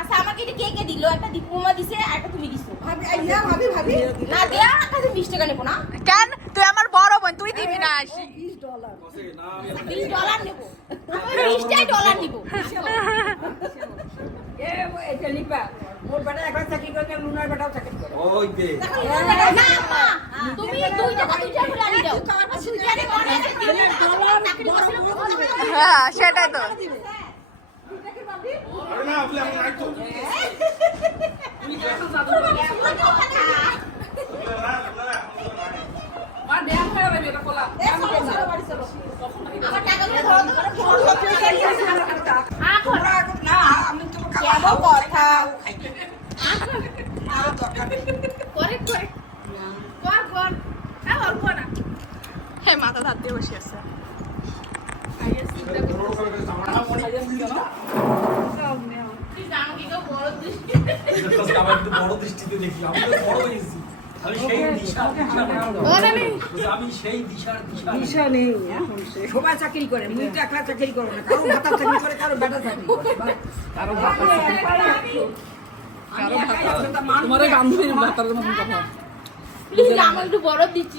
আচ্ছা আমাকে এটা কে কে দিলো একটা দীপুমা দিছে আর একটা তুমি দিছো ভাবি না ভাবি ভাবি না দেয়া একটা তুমি বিশ টাকা নেব না কেন তুই আমার বড় বোন তুই দিবি না আসি বিশ ডলার বিশ ডলার নেব আমি বিশটাই ডলার নিবো এ এটা লিপা মোর বেটা চাকরি করে লুনার বেটাও চাকরি করে ওই না মা তুমি দাও হ্যাঁ সেটাই তো আরে না আপনি আমার নাই তো মা ড্যাম হয়ে যাবে এটা কোলা আমার টাকাগুলো ধরো তো, আখন। তোমরা এখন না আমি তো কেমন কথা দরকার নেই করে করে কর কর হ্যাঁ অল্প না হ্যাঁ মাথা ধার দিয়ে বসে আছে তুই জানো কি কেউ বড় দৃষ্টি আমার একটু বড় দৃষ্টিতে দেখি। আমি বড় হয়েছি। আমি সেই দিশা আমি সেই দিশার দিশা দিশা নেই সবাই চাকরি করে মুই তো একলা চাকরি করব না। কারও ভাতা চাকরি করে কারও বেটা চাকরি করে। কারও ভাতা করে। মানুষ তোমার বান্ধবীর বাতার মতন কথা। আমার একটু বড় দিচ্ছি